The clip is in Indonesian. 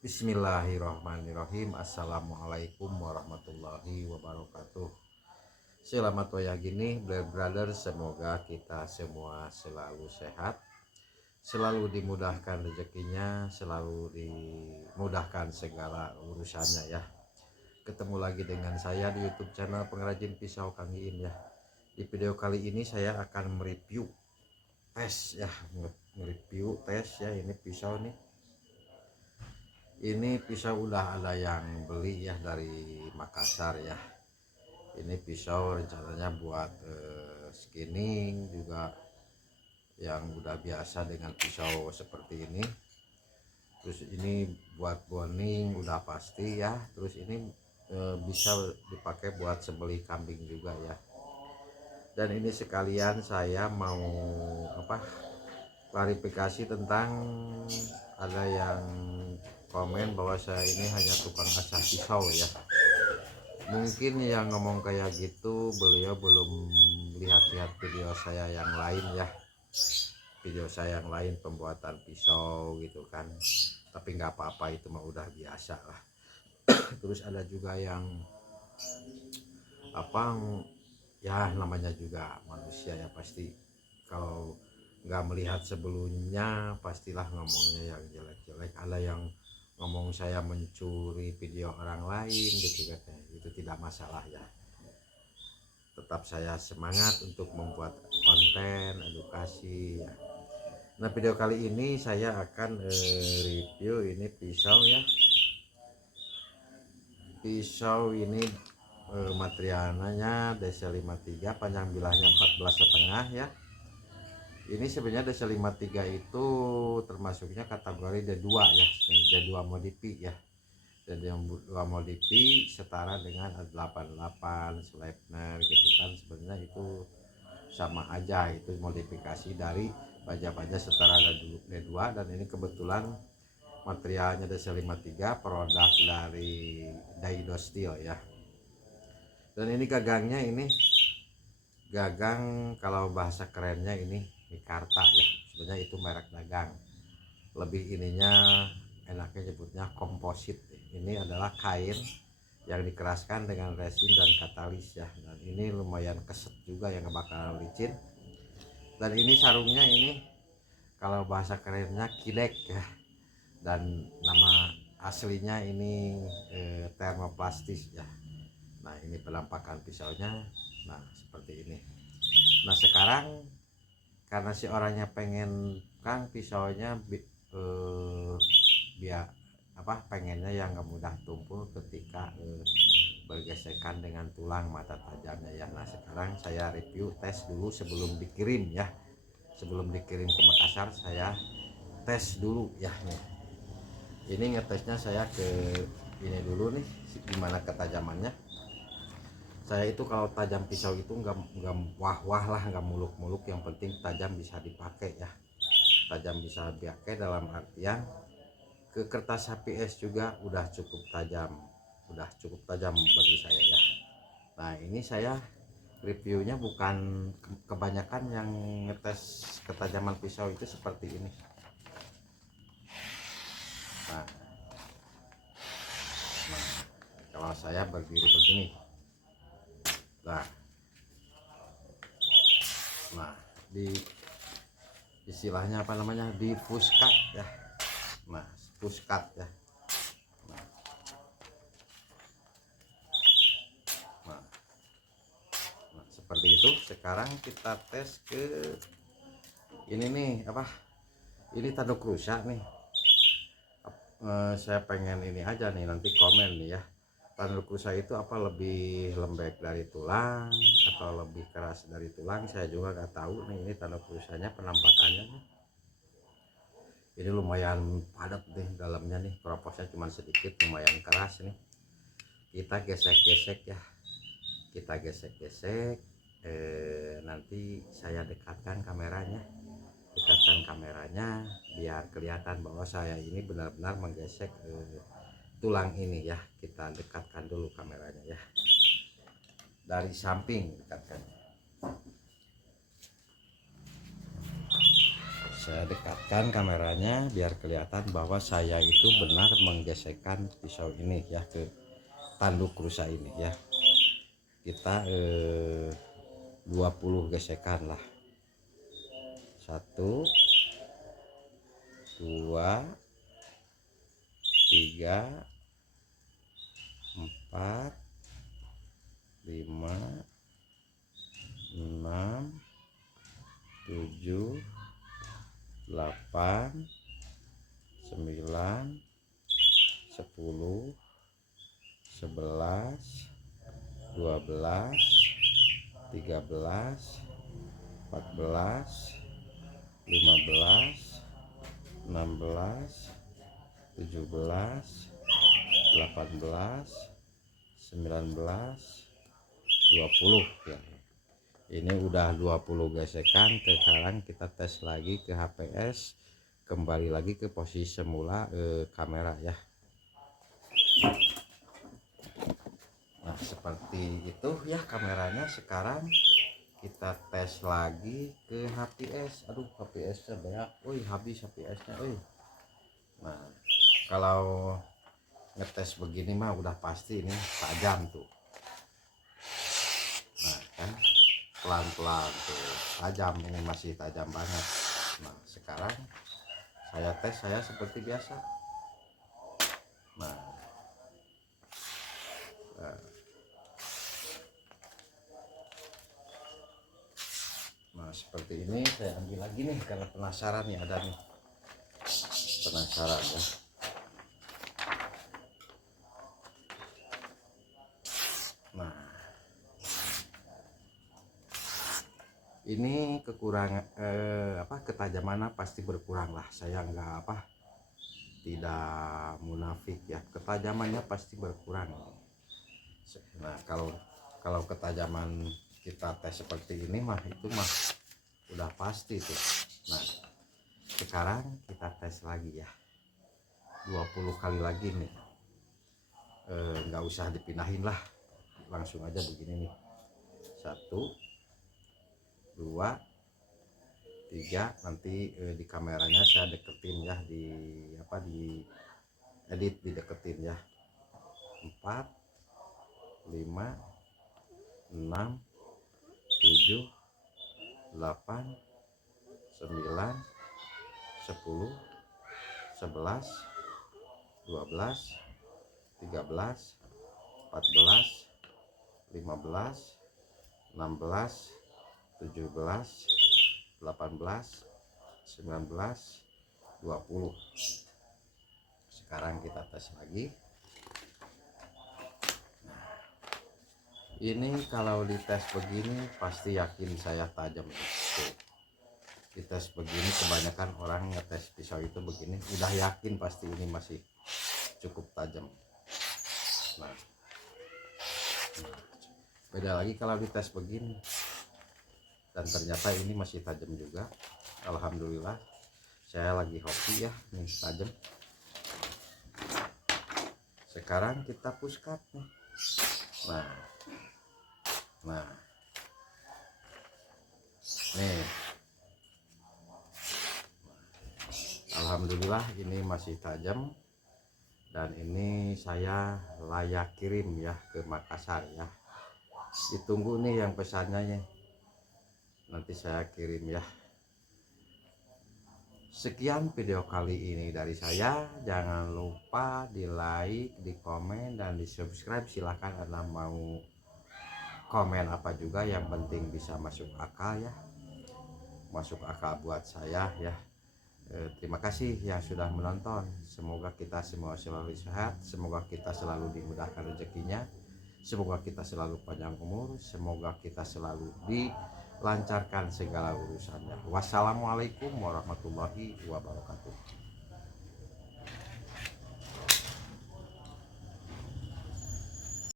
Bismillahirrahmanirrahim. Assalamualaikum warahmatullahi wabarakatuh. Selamat wayah brother. Semoga kita semua selalu sehat, selalu dimudahkan rezekinya, selalu dimudahkan segala urusannya ya. Ketemu lagi dengan saya di YouTube channel pengrajin pisau Kang Iin ya. Di video kali ini saya akan mereview tes ya, mereview tes ya. Ini pisau nih. Ini pisau udah ada yang beli ya dari Makassar ya. Ini pisau rencananya buat skinning juga, yang udah biasa dengan pisau seperti ini. Terus ini buat boning udah pasti ya. Terus ini bisa dipakai buat sembelih kambing juga ya. Dan ini sekalian saya mau klarifikasi tentang ada yang komen bahwa saya ini hanya tukang asah pisau ya. Mungkin yang ngomong kayak gitu beliau belum lihat-lihat video saya yang lain ya. Video saya yang lain pembuatan pisau gitu kan. Tapi nggak apa-apa, itu mah udah biasa lah. Terus ada juga yang ya namanya juga manusia ya, pasti kalau nggak melihat sebelumnya pastilah ngomongnya yang jelek-jelek. Ada yang ngomong saya mencuri video orang lain gitu kan, itu tidak masalah ya. Tetap saya semangat untuk membuat konten edukasi ya. Nah, video kali ini saya akan review ini pisau ya. Pisau ini materialnya DC53, panjang bilahnya 14,5 ya. Ini sebenarnya DC53 itu termasuknya kategori D2 ya, D2 modifi ya. D2 modifi setara dengan 88 Sleipner gitu kan. Sebenarnya itu sama aja, itu modifikasi dari baja-baja setara D2. Dan ini kebetulan materialnya DC53, produk dari Daido Steel ya. Dan ini gagangnya, ini gagang kalau bahasa kerennya ini mikarta ya. Sebenarnya itu merek dagang, lebih ininya enaknya nyebutnya komposit. Ini adalah kain yang dikeraskan dengan resin dan katalis ya. Dan ini lumayan keset juga, yang bakal licin. Dan ini sarungnya, ini kalau bahasa kerennya kidek ya. Dan nama aslinya ini termoplastis ya. Nah, ini penampakan pisaunya. Nah, seperti ini. Nah, sekarang karena si orangnya pengen kan pisaunya biar pengennya yang gak mudah tumpul ketika bergesekan dengan tulang mata tajamnya ya. Nah, sekarang saya review tes dulu sebelum dikirim ya. Sebelum dikirim ke Makassar saya tes dulu ya nih. Ini ngetesnya saya ke ini dulu nih, gimana ketajamannya. Saya itu kalau tajam pisau itu nggak wah-wah lah, nggak muluk-muluk, yang penting tajam bisa dipakai ya. Tajam bisa dipakai dalam artian ke kertas HPS juga udah cukup tajam, bagi saya ya. Nah, ini saya reviewnya bukan kebanyakan yang ngetes ketajaman pisau itu seperti ini. Nah, kalau saya berdiri begini, nah di istilahnya apa namanya, di puskat ya. Nah, puskat ya. Nah, seperti itu. Sekarang kita tes ke ini nih, ini tanduk rusak nih. Saya pengen ini aja nih, nanti komen nih ya. Tanduk rusak itu apa lebih lembek dari tulang atau lebih keras dari tulang, saya juga nggak tahu nih. Ini tanduk rusaknya penampakannya nih. Ini lumayan padat deh dalamnya nih, kroposnya cuma sedikit, lumayan keras nih. Kita gesek-gesek ya, kita gesek-gesek. Nanti saya dekatkan kameranya biar kelihatan bahwa saya ini benar-benar menggesek tulang ini ya. Kita dekatkan dulu kameranya ya, dari samping dekatkan. saya dekatkan kameranya biar kelihatan bahwa saya itu benar menggesekkan pisau ini ya ke tanduk rusa ini ya. Kita 20 gesekan lah. 1 2 3 4 5 6 7 8 9 10 11 12 13 14 15 16 17 18 19 20 ya. Ini udah 20 gesekan. Sekarang kita tes lagi ke HPS, kembali lagi ke posisi semula kamera ya. Nah seperti itu ya kameranya. Sekarang kita tes lagi ke HPS. Aduh HPS nya banyak, habis HPS nya. Nah kalau ngetes begini mah udah pasti ini tajam tuh. Nah kan pelan-pelan tuh tajam, ini masih tajam banget. Nah sekarang saya tes saya seperti biasa. Nah seperti ini saya ambil lagi nih karena penasaran nih, ada nih penasaran ya. Nah ini kekurangan ketajamannya pasti berkurang lah. Saya tidak munafik ya, ketajamannya pasti berkurang. Nah kalau ketajaman kita tes seperti ini mah itu mah udah pasti tuh. Nah sekarang kita tes lagi ya 20 kali lagi nih. Nggak usah dipindahin lah, langsung aja begini nih. 1 2 3, nanti di kameranya saya deketin ya, di edit dideketin ya. 4 5 6 7 8 9 10 11 12 13 14 15 16 17 18 19 20. Sekarang kita tes lagi. Ini kalau dites begini pasti yakin saya tajam. Tuh. Dites begini kebanyakan orang ngetes pisau itu begini udah yakin pasti ini masih cukup tajam. Nah beda lagi kalau dites begini dan ternyata ini masih tajam juga. Alhamdulillah saya lagi hoki ya, nih tajam. Sekarang kita push cut nih. Nah nih alhamdulillah ini masih tajam, dan ini saya layak kirim ya ke Makassar ya. Ditunggu nih yang pesannya ya, nanti saya kirim ya. Sekian video kali ini dari saya. Jangan lupa di like, di komen, dan di subscribe. Silahkan Anda mau komen apa juga, yang penting bisa masuk akal ya, masuk akal buat saya ya. Terima kasih yang sudah menonton. Semoga kita semua selalu sehat, semoga kita selalu dimudahkan rezekinya, semoga kita selalu panjang umur, semoga kita selalu dilancarkan segala urusannya. Wassalamualaikum warahmatullahi wabarakatuh.